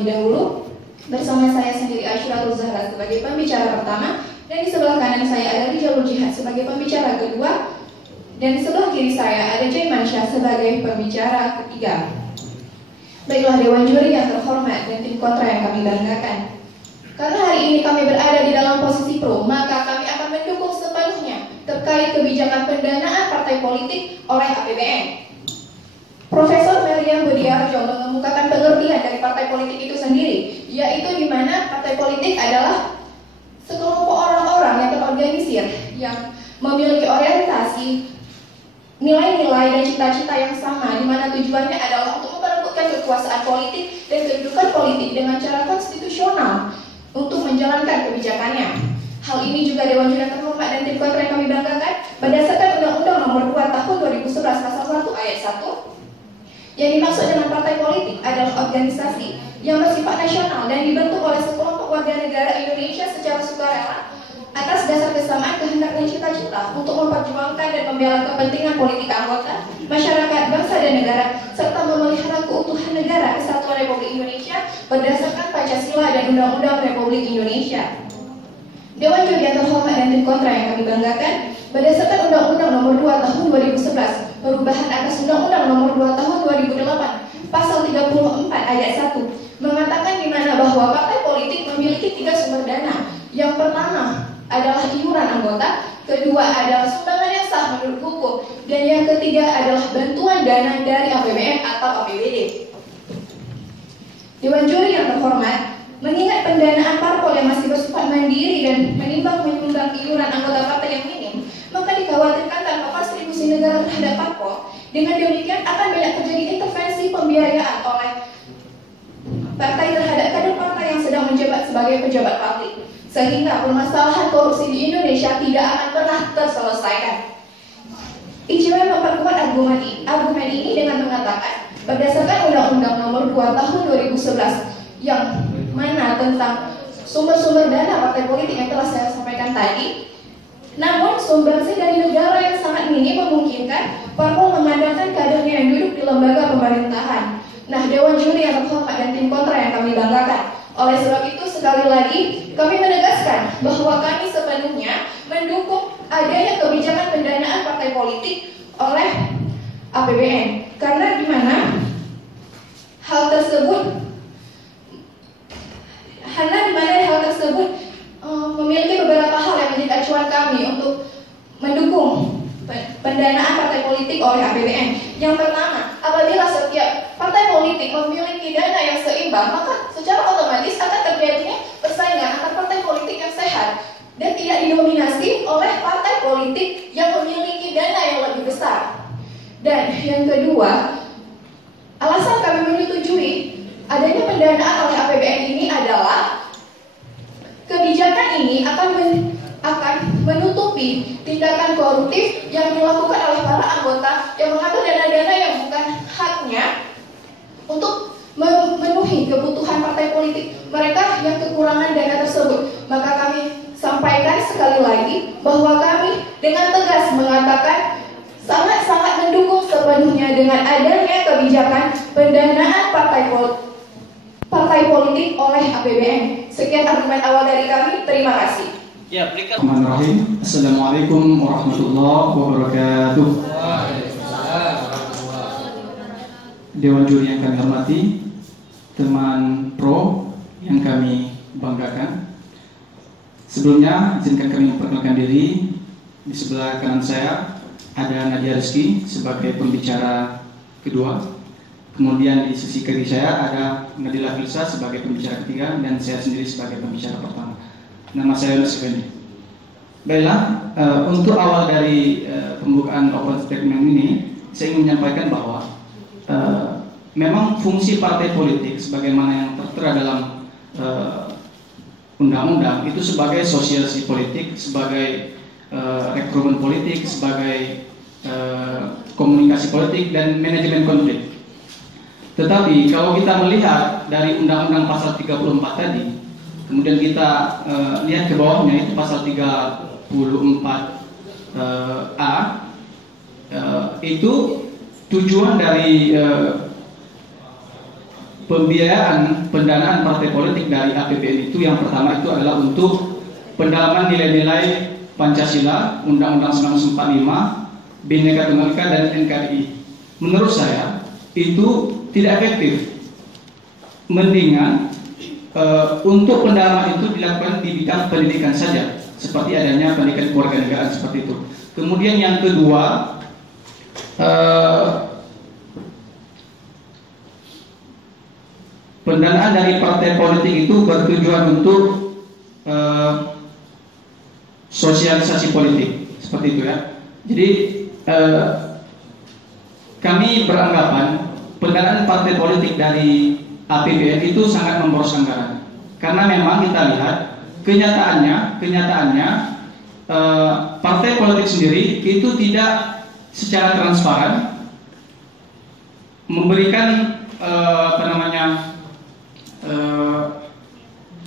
terlebih dahulu. Bersama saya sendiri Aisyuratul Zahra sebagai pembicara pertama, dan di sebelah kanan saya ada Rijal Jihad sebagai pembicara kedua, dan di sebelah kiri saya ada Jaiman Syah sebagai pembicara ketiga. Baiklah Dewan Juri yang terhormat dan tim kontra yang kami banggakan. Karena hari ini kami berada di dalam posisi pro, maka kami akan mendukung sepenuhnya terkait kebijakan pendanaan partai politik oleh APBN. Profesor Meriam Budiarjo mengemukakan pengertian dari partai politik itu sendiri, yaitu di mana partai politik adalah sekelompok orang-orang yang terorganisir, yang memiliki orientasi, nilai-nilai dan cita-cita yang sama, di mana tujuannya adalah untuk memperebutkan kekuasaan politik dan kedudukan politik dengan cara konstitusional untuk menjalankan kebijakannya. Hal ini juga Dewan Juri yang terhormat dan tim kontra yang kami banggakan berdasarkan Undang-Undang Nomor 2 Tahun 2011 Pasal 1 Ayat 1. Yang dimaksud dengan partai politik adalah organisasi yang bersifat nasional dan dibentuk oleh sekelompok warga negara Indonesia secara sukarela atas dasar kesamaan kehendak dan cita-cita untuk memperjuangkan dan membela kepentingan politik anggota, masyarakat, bangsa dan negara, serta memelihara keutuhan negara Kesatuan Republik Indonesia berdasarkan Pancasila dan Undang-Undang Republik Indonesia. Dewan Juri yang terhormat dan tim kontra yang kami banggakan, berdasarkan Undang-Undang Nomor 2 Tahun 2011, perubahan atas Undang-Undang Nomor 2 Tahun 2008, Pasal 34 Ayat 1, mengatakan di mana bahwa partai politik memiliki 3 sumber dana. Yang pertama adalah iuran anggota, kedua adalah sumbangan yang sah menurut hukum, dan yang ketiga adalah bantuan dana dari APBN atau APBD. Dewan Juri yang terhormat, mengingat pendanaan parpol yang masih bersifat mandiri dan menimbang menyumbang iuran anggota partai yang minim, maka dikhawatirkan tanpa kontribusi negara terhadap parpol. Dengan demikian akan banyak terjadi intervensi pembiayaan oleh partai terhadap kader partai yang sedang menjabat sebagai pejabat publik, sehingga permasalahan korupsi di Indonesia tidak akan pernah terselesaikan. IJW memperkuat argumen ini dengan mengatakan berdasarkan Undang-Undang Nomor 2 Tahun 2011 yang mana tentang sumber-sumber dana partai politik yang telah saya sampaikan tadi, namun sumbangsi dari negara yang sangat minim memungkinkan parpol mengandalkan kadernya yang duduk di lembaga pemerintahan. Nah, Dewan Juri yang terhormat dan tim kontra yang kami banggakan, oleh sebab itu sekali lagi kami menegaskan bahwa kami sepenuhnya mendukung adanya kebijakan pendanaan partai politik oleh APBN, karena di mana hal tersebut memiliki beberapa hal yang menjadi acuan kami untuk mendukung pendanaan partai politik oleh APBN. Yang pertama, apabila setiap partai politik memiliki dana yang seimbang, maka secara otomatis akan terjadinya persaingan antar partai politik yang sehat dan tidak didominasi oleh partai politik yang memiliki dana yang lebih besar. Dan yang kedua, alasan kami menyetujui adanya pendanaan oleh APBN ini adalah kebijakan ini akan menutupi tindakan koruptif yang dilakukan oleh para anggota yang mengambil dana-dana yang bukan haknya untuk memenuhi kebutuhan partai politik mereka yang kekurangan dana tersebut. Maka kami sampaikan sekali lagi bahwa kami dengan tegas mengatakan sangat-sangat mendukung sepenuhnya dengan adanya kebijakan pendanaan partai politik oleh APBN. Sekian argumen awal dari kami. Terima kasih. Ya, berikan. Bismillahirrahmanirrahim. Assalamualaikum warahmatullahi wabarakatuh. Dewan Juri yang kami hormati, teman pro yang kami banggakan. Sebelumnya izinkan kami memperkenalkan diri. Di sebelah kanan saya ada Nadia Rizky sebagai pembicara kedua. Kemudian di sisi kiri saya ada Nadila Filsa sebagai pembicara ketiga, dan saya sendiri sebagai pembicara pertama. Nama saya Yunus Effendi. Baiklah, untuk awal dari pembukaan open statement ini, saya ingin menyampaikan bahwa memang fungsi partai politik sebagaimana yang tertera dalam undang-undang itu sebagai sosialisasi politik, sebagai rekrutmen politik, sebagai komunikasi politik dan manajemen konflik. Tetapi kalau kita melihat dari Undang-Undang Pasal 34 tadi, kemudian kita lihat ke bawahnya itu Pasal 34A, itu tujuan dari pembiayaan pendanaan partai politik dari APBN itu yang pertama itu adalah untuk pendalaman nilai-nilai Pancasila, Undang-Undang 1945, Bhinneka Tunggal Ika dan NKRI. Menurut saya itu tidak efektif. Mendingan untuk pendalaman itu dilakukan di bidang pendidikan saja, seperti adanya pendidikan kewarganegaraan seperti itu. Kemudian yang kedua, pendanaan dari partai politik itu bertujuan untuk sosialisasi politik, seperti itu ya. Jadi kami beranggapan pendanaan partai politik dari APBN itu sangat memboros anggaran, karena memang kita lihat kenyataannya partai politik sendiri itu tidak secara transparan memberikan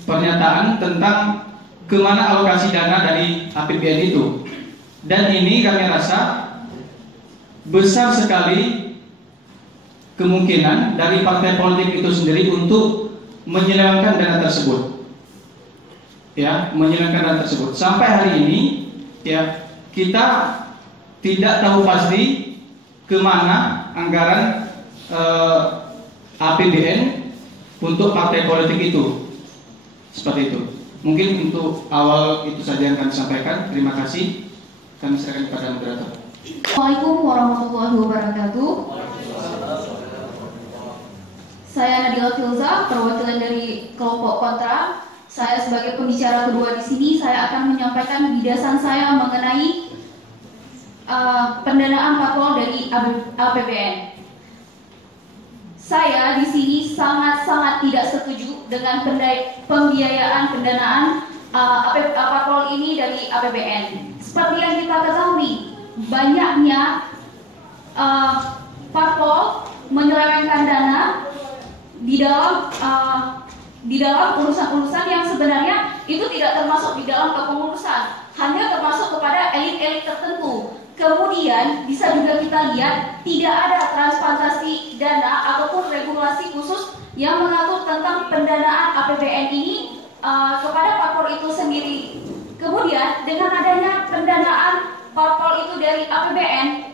pernyataan tentang kemana alokasi dana dari APBN itu. Dan ini kami rasa besar sekali kemungkinan dari partai politik itu sendiri untuk menyelewengkan dana tersebut. Ya, menyelewengkan dana tersebut. Sampai hari ini ya kita tidak tahu pasti kemana anggaran APBN untuk partai politik itu. Seperti itu. Mungkin untuk awal itu saja yang kami sampaikan. Terima kasih. Kami serahkan kepada moderator. Assalamualaikum warahmatullahi wabarakatuh. Saya Nadila Filza, perwakilan dari kelompok kontra. Saya sebagai pembicara kedua di sini, saya akan menyampaikan bidasan saya mengenai pendanaan parpol dari APBN. Saya di sini sangat-sangat tidak setuju dengan pembiayaan pendanaan parpol ini dari APBN. Seperti yang kita ketahui, banyaknya parpol menyelewengkan dana di dalam urusan-urusan yang sebenarnya itu tidak termasuk di dalam kepengurusan, hanya termasuk kepada elit-elit tertentu. Kemudian bisa juga kita lihat tidak ada transplantasi dana ataupun regulasi khusus yang mengatur tentang pendanaan APBN ini kepada parpol itu sendiri. Kemudian dengan adanya pendanaan parpol itu dari APBN,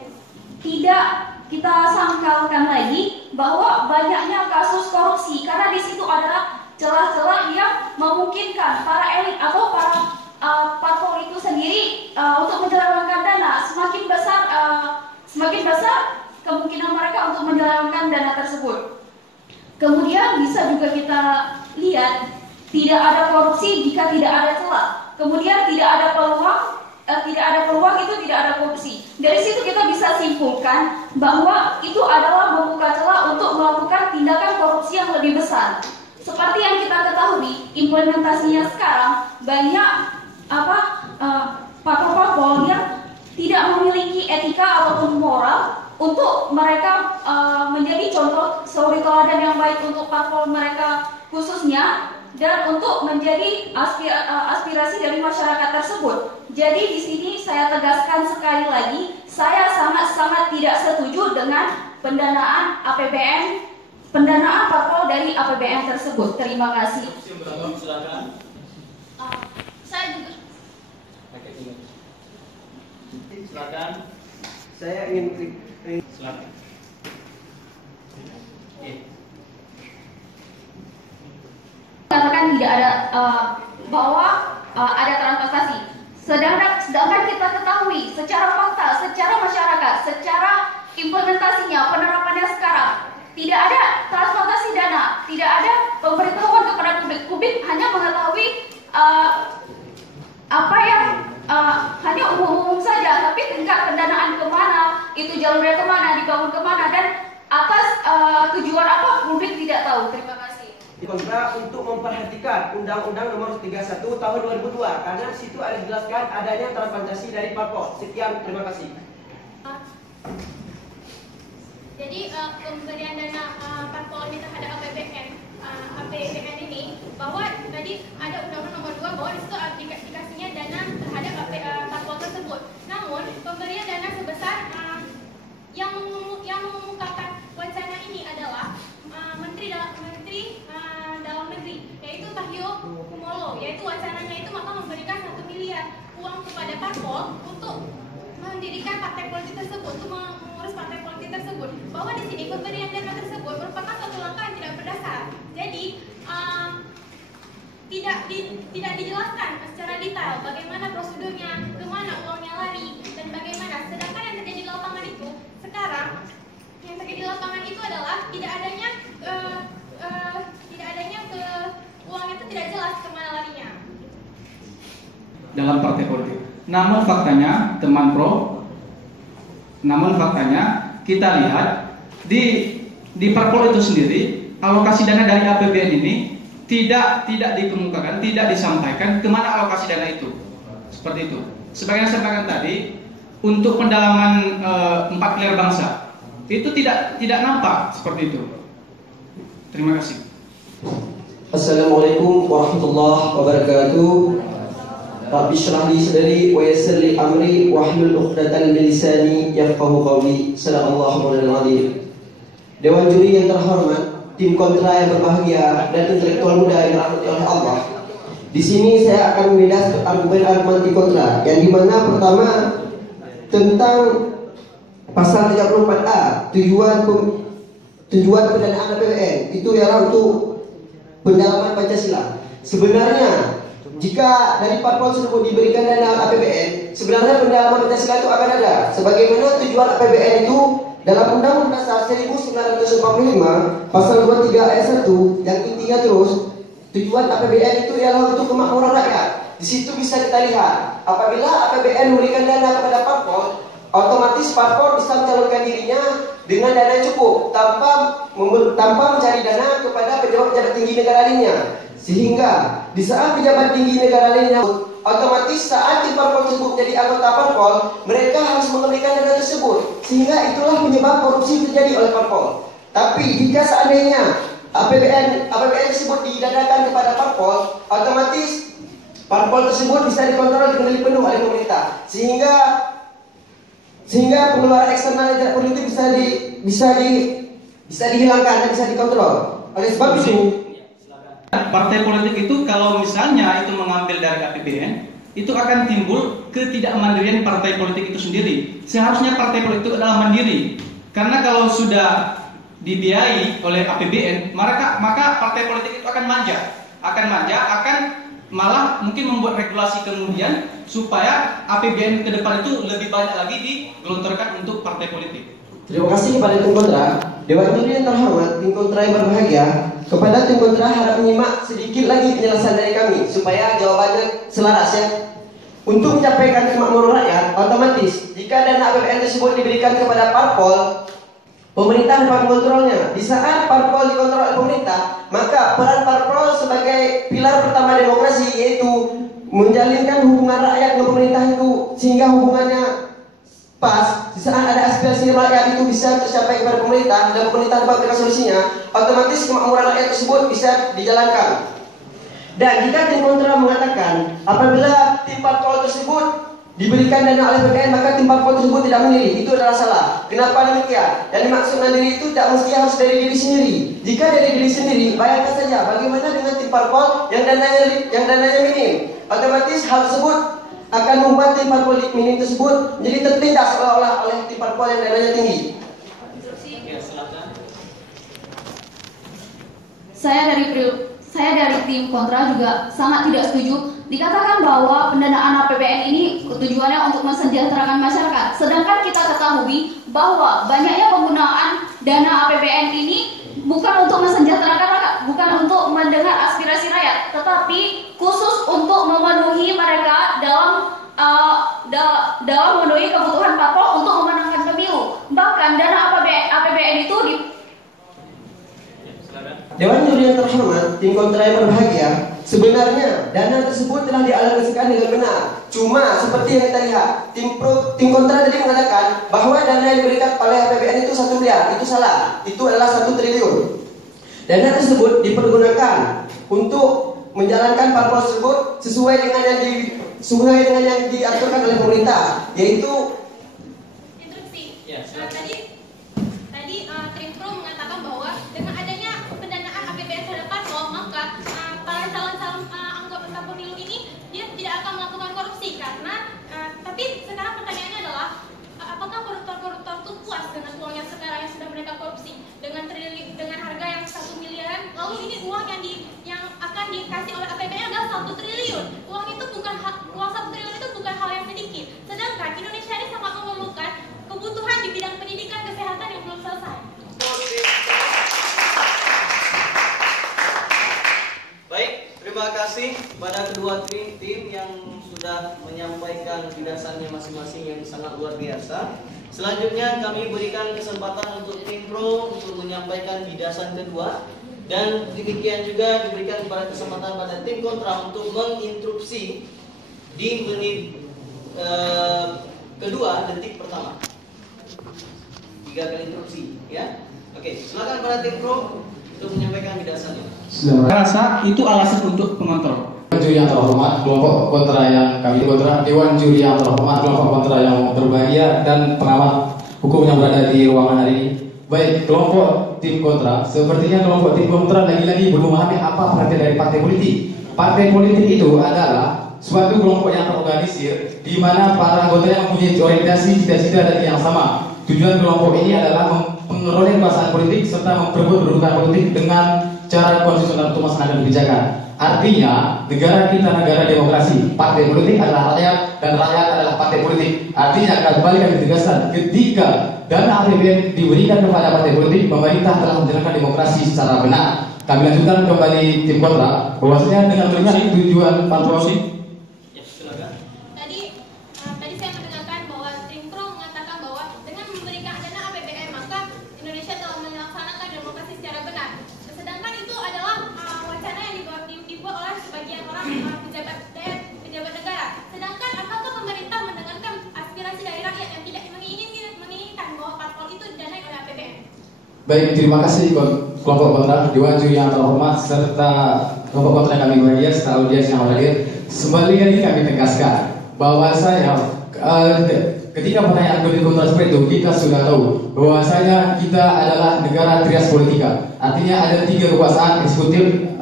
tidak kita sangkalkan lagi bahwa banyaknya kasus korupsi, karena di situ adalah celah-celah yang memungkinkan para elit atau para parpol itu sendiri untuk menyelewengkan dana. Semakin besar kemungkinan mereka untuk menyelewengkan dana tersebut. Kemudian bisa juga kita lihat tidak ada korupsi jika tidak ada celah. Kemudian tidak ada peluang itu tidak ada korupsi. Dari situ kita bisa simpulkan bahwa itu adalah membuka celah untuk melakukan tindakan korupsi yang lebih besar. Seperti yang kita ketahui, implementasinya sekarang banyak parpol-parpol yang tidak memiliki etika ataupun moral untuk mereka menjadi contoh suri teladan yang baik untuk parpol mereka khususnya, dan untuk menjadi aspirasi dari masyarakat tersebut. Jadi di sini saya tegaskan sekali lagi, saya sangat-sangat tidak setuju dengan pendanaan APBN, pendanaan parpol dari APBN tersebut. Terima kasih. Saya juga. Silakan. Saya ingin silakan. Katakan tidak ada bahwa ada transportasi. Sedangkan kita ketahui secara fakta, secara masyarakat, secara implementasinya, penerapannya sekarang tidak ada transportasi dana, tidak ada pemberitahuan kepada publik hanya mengetahui apa yang hanya umum-umum saja, tapi tingkat pendanaan kemana, itu jalurnya kemana, dibangun kemana, dan atas tujuan apa publik tidak tahu. Terima kasih. Kontra untuk memperhatikan Undang-Undang Nomor 31 Tahun 2002, karena situ ada dijelaskan adanya transplantasi dari parpol. Sekian, terima kasih. Jadi pemberian dana parpol ini terhadap APBN ini, bahwa tadi ada Undang-Undang Nomor 2 bahwa di situ aplikasinya dana terhadap parpol tersebut. Namun pemberian dana sebesar yang mengemukakan wacana ini adalah Menteri Cahyo Kumolo, yaitu wacananya itu maka memberikan 1 miliar uang kepada parpol untuk mendirikan partai politik tersebut, untuk mengurus partai politik tersebut. Bahwa di sini pemberian dana tersebut merupakan suatu langkah yang tidak berdasar. Jadi tidak dijelaskan secara detail bagaimana prosedurnya, kemana uangnya lari, dan bagaimana. Sedangkan yang terjadi di lapangan itu sekarang, yang terjadi di lapangan itu adalah tidak adanya uangnya itu tidak jelas kemana larinya dalam partai politik. Namun faktanya kita lihat di parpol itu sendiri, alokasi dana dari APBN ini tidak dikemukakan, tidak disampaikan kemana alokasi dana itu. Seperti itu. Sebagai yang saya sampaikan tadi, untuk pendalaman 4 pilar bangsa itu tidak nampak seperti itu. Terima kasih. Assalamualaikum warahmatullahi wabarakatuh. Rabbi shrah li sadri wa yassir li amri wahlul 'uqdatam min lisani yafqahu qawli. Sadaqallahu maulana al-azim. Dewan juri yang terhormat, tim kontra yang berbahagia, dan intelektual muda yang dirahmati oleh Allah. Di sini saya akan membahas argumen-argumen tim kontra, yang dimana pertama tentang pasal 34A, tujuan pendanaan APBN itu ialah untuk pendalaman Pancasila. Sebenarnya jika dari parpol tersebut diberikan dana APBN, sebenarnya pendalaman Pancasila itu akan ada. Sebagaimana tujuan APBN itu dalam Undang-Undang Dasar 1945 pasal 23 ayat 1 yang intinya terus tujuan APBN itu ialah untuk kemakmuran rakyat. Di situ bisa kita lihat apabila APBN memberikan dana kepada parpol, otomatis parpol bisa mencalonkan dirinya dengan dana yang cukup tanpa mencari dana kepada pejabat-pejabat tinggi negara lainnya. Sehingga di saat pejabat tinggi negara lainnya, otomatis saat tim parpol tersebut menjadi anggota parpol, mereka harus mengembalikan dana tersebut. Sehingga itulah penyebab korupsi terjadi oleh parpol. Tapi jika seandainya APBN tersebut didanakan kepada parpol, otomatis parpol tersebut bisa dikontrol dengan lebih penuh oleh pemerintah. Sehingga pengeluaran eksternal yang tidak perlu itu bisa dihilangkan dan bisa dikontrol. Oleh sebab itu, partai politik itu kalau misalnya itu mengambil dari APBN, itu akan timbul ketidakmandirian partai politik itu sendiri. Seharusnya partai politik itu adalah mandiri. Karena kalau sudah dibiayai oleh APBN, maka partai politik itu akan akan malah mungkin membuat regulasi kemudian supaya APBN ke depan itu lebih banyak lagi digelontorkan untuk partai politik. Terima kasih kepada tim kontra. Dewan juri yang terhormat, tim kontra yang berbahagia. Kepada tim kontra harap menyimak sedikit lagi penjelasan dari kami supaya jawabannya selaras ya. Untuk mencapaikan kemakmuran rakyat, otomatis jika dana APBN tersebut diberikan kepada parpol, pemerintah dapat mengontrolnya. Di saat parpol dikontrol oleh pemerintah, maka peran parpol sebagai pilar pertama demokrasi, yaitu menjalinkan hubungan rakyat dengan pemerintah itu sehingga hubungannya pas. Di saat ada aspirasi rakyat itu bisa tercapai kepada pemerintah dan pemerintah dapat memberikan solusinya, otomatis kemakmuran rakyat tersebut bisa dijalankan. Dan jika tim kontra mengatakan apabila tim parpol tersebut diberikan dana oleh PKN maka tim parpol tersebut tidak mandiri, itu adalah salah. Kenapa demikian? Yang dimaksud mandiri itu tidak mesti harus dari diri sendiri. Jika dari diri sendiri, bayangkan saja bagaimana dengan tim parpol yang dananya minim. Otomatis hal tersebut akan membuat tim parpol minim tersebut menjadi tertindas seolah-olah oleh tim parpol yang dananya tinggi. Saya dari tim kontra juga sangat tidak setuju. Dikatakan bahwa pendanaan APBN ini tujuannya untuk mensejahterakan masyarakat. Sedangkan kita ketahui bahwa banyaknya penggunaan dana APBN ini bukan untuk mensejahterakan rakyat, bukan untuk mendengar aspirasi rakyat, tetapi khusus untuk memenuhi mereka dalam memenuhi kebutuhan parpol untuk memenangkan pemilu. Bahkan dana APBN itu Dewan juri yang terhormat, tim kontra yang berbahagia, sebenarnya dana tersebut telah dialokasikan dengan benar. Cuma seperti yang kita lihat, tim kontra tadi mengatakan bahwa dana yang diberikan oleh APBN itu 1 miliar, itu salah. Itu adalah 1 triliun. Dana tersebut dipergunakan untuk menjalankan parpol tersebut sesuai dengan yang diaturkan oleh pemerintah, yaitu instruksi. Tadi Tim Pro mengatakan bahwa dengan adanya pendanaan APBN terhadap parpol, maka para calon-calon triliun. Uang itu bukan uang 1 triliun itu bukan hal yang sedikit. Sedangkan Indonesia ini sangat memerlukan kebutuhan di bidang pendidikan kesehatan yang belum selesai. Baik, terima kasih kepada kedua tim yang sudah menyampaikan bidasannya masing-masing yang sangat luar biasa. Selanjutnya kami berikan kesempatan untuk tim pro untuk menyampaikan bidasan kedua, dan demikian juga diberikan kepada kesempatan pada tim kontra untuk menginterupsi di menit kedua detik pertama. 3 kali interupsi, ya. Oke, silakan pada tim pro untuk menyampaikan bidasannya. Saya rasa itu alasan untuk pengontrol. Dewan juri yang terhormat, kelompok kontra yang kami kontra, Dewan juri yang terhormat, kelompok kontra yang berbahagia, dan pengamat hukum yang berada di ruangan hari ini. Baik, kelompok tim kontra, sepertinya kelompok tim kontra lagi-lagi belum memahami apa pengertian dari partai politik. Partai politik itu adalah suatu kelompok yang terorganisir, di mana para anggotanya mempunyai orientasi, cita-cita dan yang sama. Tujuan kelompok ini adalah mengeroleh kekuasaan politik serta memperkuat kedudukan politik dengan cara konstitusional untuk melaksanakan kebijakan. Artinya, negara kita negara demokrasi. Partai politik adalah rakyat dan rakyat adalah partai politik. Artinya, kembali kami tegaskan, ketika dana APBN diberikan kepada partai politik, pemerintah telah menjalankan demokrasi secara benar. Kami lanjutkan kembali tim kontra, bahwasanya dengan melihat tujuan partai. Tadi saya mendengarkan bahwa tim pro mengatakan bahwa dengan memberikan dana APBN maka Indonesia telah melaksanakan demokrasi secara benar. Sedangkan itu adalah wacana yang dibuat oleh sebagian orang pejabat negara. Sedangkan apakah pemerintah mendengarkan aspirasi dari rakyat yang tidak menginginkan bahwa parpol itu didanai oleh APBN? Baik, terima kasih kelompok kontra, Dewan juri yang terhormat, serta kelompok kontra yang kami bahagia, serta audiens yang hadir. Kembali lagi kami tegaskan bahwasanya ketika pertanyaan kontra seperti itu, kita sudah tahu bahwasanya kita adalah negara trias politika. Artinya ada 3 kekuasaan, eksekutif,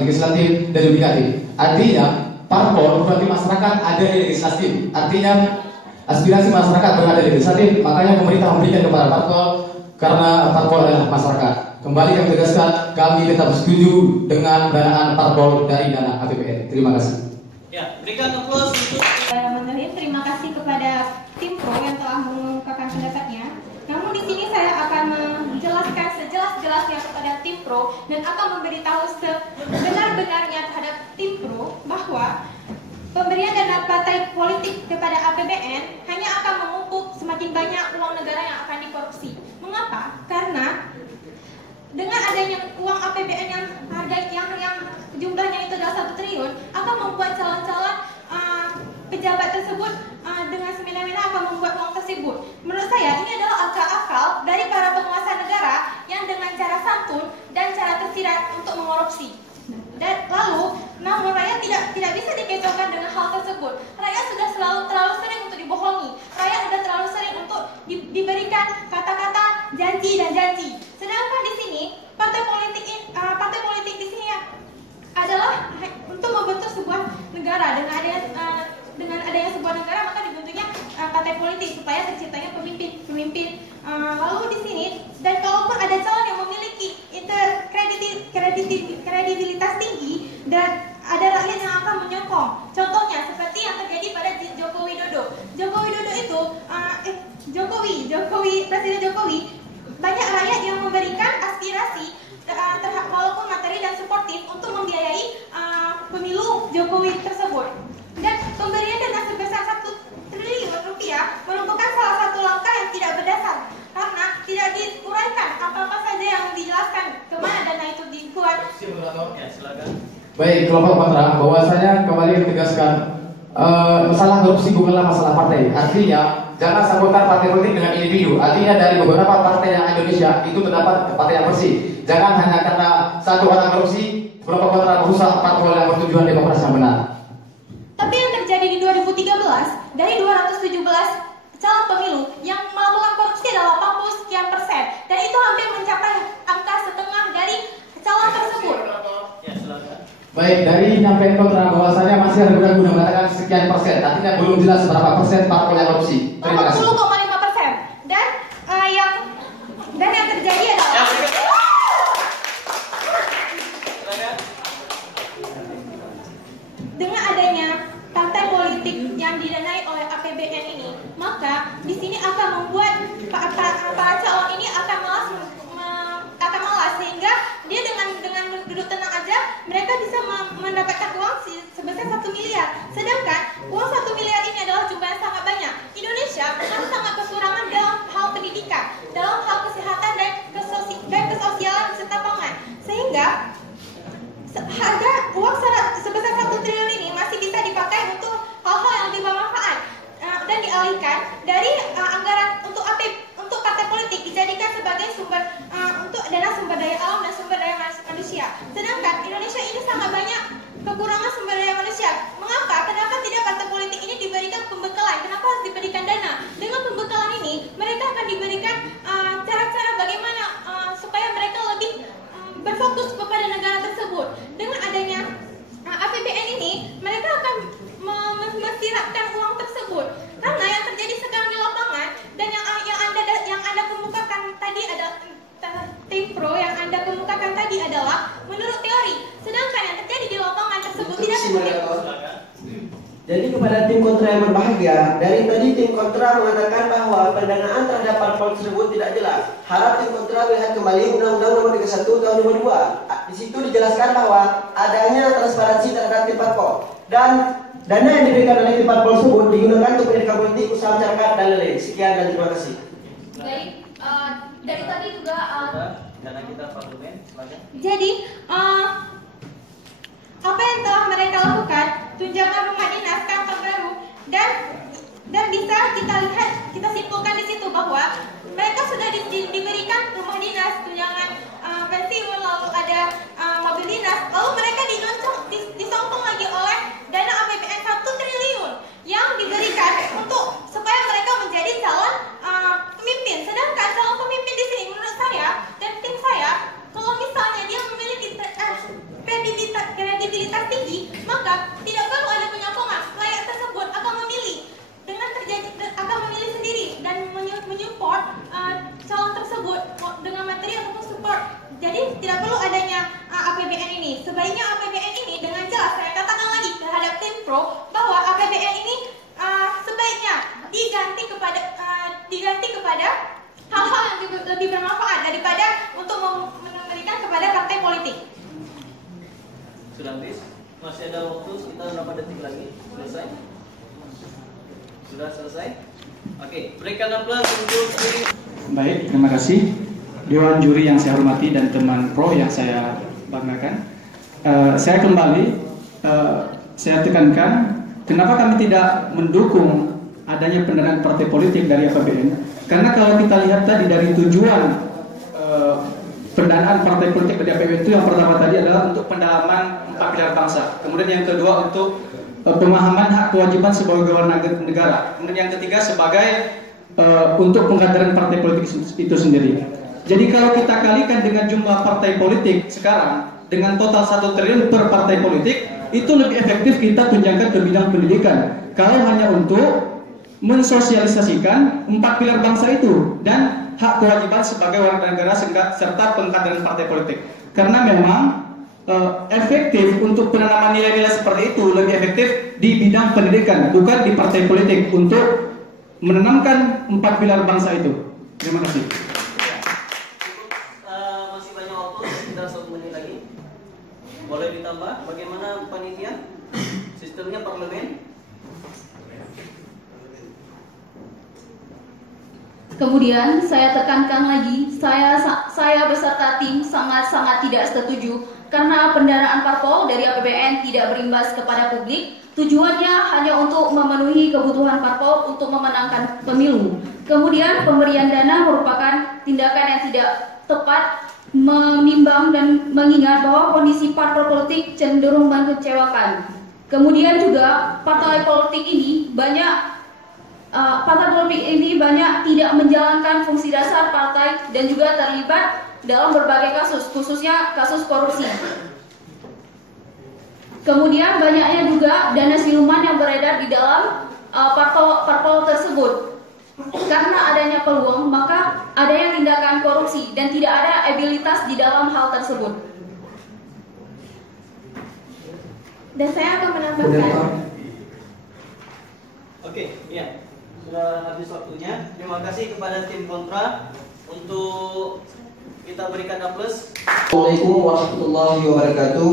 legislatif, dan yudikatif. Artinya parpol berarti masyarakat ada di legislatif. Artinya aspirasi masyarakat berada di legislatif, makanya pemerintah memberikan kepada parpol karena parpol adalah masyarakat. Kembali kami tegaskan, kami tetap setuju dengan pendanaan parpol dari dana APBN. Terima kasih. Ya, berikan aplaus untuk Terima kasih kepada tim pro yang telah mengungkapkan pendapatnya. Namun di sini saya akan menjelaskan sejelas-jelasnya kepada tim pro dan akan memberitahu sebenar-benarnya terhadap tim pro bahwa pemberian dana partai politik kepada APBN hanya akan memupuk semakin banyak uang negara yang akan dikorupsi. Mengapa? Karena dengan adanya uang APBN yang jumlahnya itu adalah 1 triliun akan membuat calon-calon pejabat tersebut dengan semena-mena akan membuat uang tersebut. Menurut saya ini adalah akal-akal dari para penguasa negara yang dengan cara santun dan cara tersirat untuk mengkorupsi. Dan namun rakyat tidak bisa dikecohkan dengan hal tersebut. Rakyat sudah terlalu sering untuk dibohongi. Rakyat sudah terlalu sering untuk diberikan kata-kata janji dan janji. Sedangkan di sini partai politik di sini adalah untuk membentuk sebuah negara. Dengan adanya sebuah negara maka dibentuknya partai politik supaya terciptanya pemimpin. Lalu di sini dan kalaupun ada calon yang memiliki kredibilitas tinggi dan ada rakyat yang akan menyokong. Contohnya seperti yang terjadi pada Joko Widodo. Presiden Jokowi, banyak rakyat yang memberikan aspirasi walaupun materi dan suportif untuk membiayai pemilu Jokowi tersebut. Dan pemberian dana sebesar 1 triliun rupiah merupakan salah satu langkah yang tidak berdasar karena tidak diuraikan apa-apa saja yang dijelaskan kemana dana itu dibuat. Ya, silakan. Baik, kelompok kontra, bahwasanya kembali ditegaskan masalah korupsi bukanlah masalah partai. Artinya jangan sangkutkan partai politik dengan individu. Artinya dari beberapa partai yang Indonesia itu terdapat partai yang bersih. Jangan hanya karena satu orang korupsi, kelompok kontra merusak parpol yang bertujuan demokrasi yang benar. Tapi yang terjadi di 2013, dari 217 calon pemilu yang melakukan korupsi adalah 80 sekian %, dan itu hampir mencapai angka setengah dari calon tersebut. Ya, silakan. Baik, dari penyampaian kontra bahwasanya masih ada guna-guna mengatakan sekian persen, artinya belum jelas berapa persen parpol yang korupsi. Terima kasih. 80,5%. Dan yang terjadi adalah dengan adanya partai politik yang didanai oleh APBN ini, maka di sini akan membuat para calon ini akan malas sehingga dia dengan duduk tenang aja mereka bisa mendapatkan uang sebesar 1 miliar. Sedangkan uang 1 miliar ini adalah jumlah yang sangat banyak. Indonesia sangat kekurangan dalam hal pendidikan, dalam hal kesehatan dan kesosialan serta pangan. Sehingga harga uang sebesar 1 triliun ini masih bisa dipakai untuk hal-hal yang lebih bermanfaat dan dialihkan dari anggaran untuk partai politik dijadikan sebagai sumber untuk dana sumber daya alam dan sumber daya manusia. Sedangkan Indonesia ini sangat banyak kekurangan sumber daya manusia. Kenapa tidak partai politik ini diberikan pembekalan? Kenapa harus diberikan dana? Dengan pembekalan ini mereka akan diberikan cara-cara bagaimana supaya mereka lebih berfokus kepada negara tersebut. Dengan adanya APBN ini, mereka akan mensirapkan uang tersebut. Karena yang terjadi sekarang di lapangan dan yang anda kemukakan tadi adalah tim pro yang anda kemukakan tadi adalah menurut teori. Sedangkan yang terjadi di lapangan tersebut tidak seperti itu. Jadi kepada tim kontra yang berbahagia, dari tadi tim kontra mengatakan bahwa pendanaan terhadap parpol tersebut tidak jelas. Harap tim kontra melihat kembali Undang-Undang Nomor 31 Tahun 2002. Di situ dijelaskan bahwa adanya transparansi terhadap tim parpol dan dana yang diberikan oleh tim parpol tersebut digunakan untuk pendidikan politik, usaha masyarakat dan lain-lain. Sekian dan terima kasih. Baik, dari tadi juga dana kita parlemen. Jadi apa yang telah mereka lakukan, tunjangan rumah dinas, kantor baru, dan bisa kita simpulkan di situ bahwa mereka sudah diberikan rumah dinas, tunjangan pensiun, lalu ada mobil dinas, lalu mereka disongkong lagi oleh dana APBN 1 triliun yang diberikan untuk supaya mereka menjadi calon pemimpin. Sedangkan calon pemimpin di sini menurut saya dan tim saya, kalau misalnya dia memiliki kredibilitas tinggi, maka tidak perlu ada penyokkongan. Rakyat tersebut akan memilih sendiri dan menyupport calon tersebut dengan materi ataupun support. Jadi tidak perlu adanya APBN ini. Sebaiknya APBN ini dengan jelas saya katakan lagi terhadap tim pro bahwa APBN ini sebaiknya diganti kepada hal-hal yang lebih bermanfaat daripada untuk memberikan kepada partai politik. Sudah habis? Masih ada waktu sekitar berapa detik lagi? Selesai? Sudah selesai? Oke, berikan aplaus untuk Baik, terima kasih Dewan Juri yang saya hormati dan teman pro yang saya banggakan. Saya kembali saya tekankan kenapa kami tidak mendukung adanya pendanaan partai politik dari APBN. Karena kalau kita lihat tadi dari tujuan pendanaan partai politik dari APBN itu, yang pertama tadi adalah untuk pendalaman 4 pilar bangsa. Kemudian yang kedua untuk pemahaman hak kewajiban sebagai warga negara. Kemudian yang ketiga sebagai untuk pengkaderan partai politik itu sendiri. Jadi kalau kita kalikan dengan jumlah partai politik sekarang dengan total 1 triliun per partai politik, itu lebih efektif kita tunjangkan ke bidang pendidikan. Kalau hanya untuk mensosialisasikan 4 pilar bangsa itu dan hak kewajiban sebagai warga negara serta pengkaderan partai politik. Karena memang efektif untuk penanaman nilai-nilai seperti itu lebih efektif di bidang pendidikan, bukan di partai politik untuk menanamkan 4 pilar bangsa itu. Terima kasih. Masih banyak waktu, sekitar 1 menit lagi. Boleh ditambah? Bagaimana panitia? Sistemnya parlemen? Kemudian saya tekankan lagi, saya beserta tim sangat-sangat tidak setuju karena pendanaan parpol dari APBN tidak berimbas kepada publik. Tujuannya hanya untuk memenuhi kebutuhan parpol untuk memenangkan pemilu. Kemudian pemberian dana merupakan tindakan yang tidak tepat, menimbang dan mengingat bahwa kondisi parpol politik cenderung mengecewakan. Kemudian juga partai politik ini banyak tidak menjalankan fungsi dasar partai dan juga terlibat dalam berbagai kasus, khususnya kasus korupsi. Kemudian banyaknya juga dana siluman yang beredar di dalam parpol tersebut. Karena adanya peluang, maka adanya tindakan korupsi dan tidak ada abilitas di dalam hal tersebut. Dan saya akan menambahkan. Oke, ya. Sudah habis waktunya. Terima kasih kepada tim kontra untuk kita berikan aplaus. Assalamualaikum warahmatullahi wabarakatuh.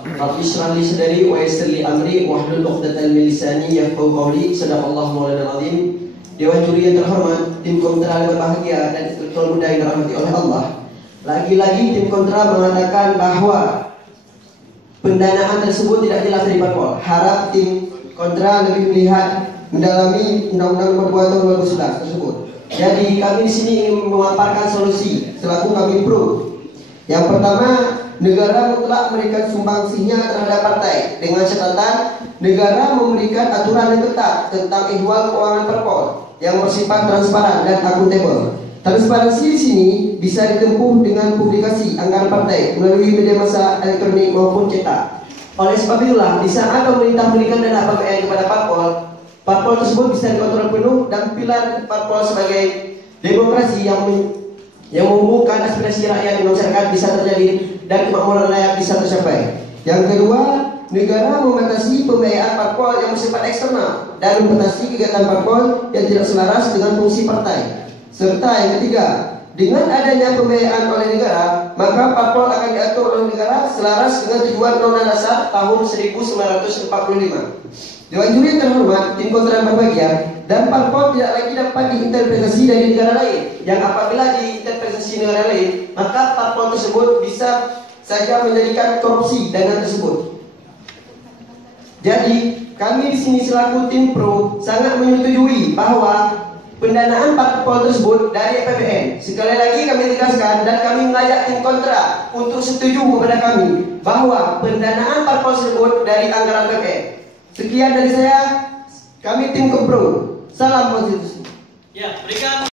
Rabbi shrah li sadri wa yassir li amri wahlul 'uqdatam min lisani yafqahu qawli. Shadaqallahu maulana azim. Dewan juri yang terhormat, tim kontra yang berbahagia dan intelektual muda yang dirahmati oleh Allah. Lagi-lagi tim kontra mengatakan bahwa pendanaan tersebut tidak jelas dari parpol. Harap tim kontra lebih mendalami Undang-Undang Nomor 2 Tahun 2011 tersebut. Jadi kami di sini ingin memaparkan solusi selaku kami pro. Yang pertama, negara mutlak memberikan sumbangsihnya terhadap partai dengan catatan negara memberikan aturan yang ketat tentang ihwal keuangan parpol yang bersifat transparan dan akuntabel. Transparansi di sini bisa ditempuh dengan publikasi anggaran partai melalui media massa elektronik maupun cetak. Oleh sebab itulah, di saat pemerintah memberikan dana APBN kepada parpol tersebut bisa dikontrol penuh dan pilar parpol sebagai demokrasi yang menghubungkan aspirasi rakyat di masyarakat bisa terjadi dan kemakmuran rakyat bisa tercapai. Yang kedua, negara membatasi pembiayaan parpol yang bersifat eksternal dan membatasi kegiatan parpol yang tidak selaras dengan fungsi partai. Serta yang ketiga, dengan adanya pembiayaan oleh negara, maka parpol akan diatur oleh negara selaras dengan tujuan Undang-Undang Dasar tahun 1945. Dewan juri yang terhormat, tim kontra berbahagia, dan parpol tidak lagi dapat diinterpretasi dari negara lain. Yang apabila diinterpretasi negara lain, maka parpol tersebut bisa saja menjadikan korupsi dana tersebut. Jadi kami di sini selaku tim pro sangat menyetujui bahwa pendanaan parpol tersebut dari APBN. Sekali lagi kami tegaskan dan kami mengajak tim kontra untuk setuju kepada kami bahwa pendanaan parpol tersebut dari anggaran APBN. Sekian dari saya, kami tim pro. Salam konstitusi. Ya, berikan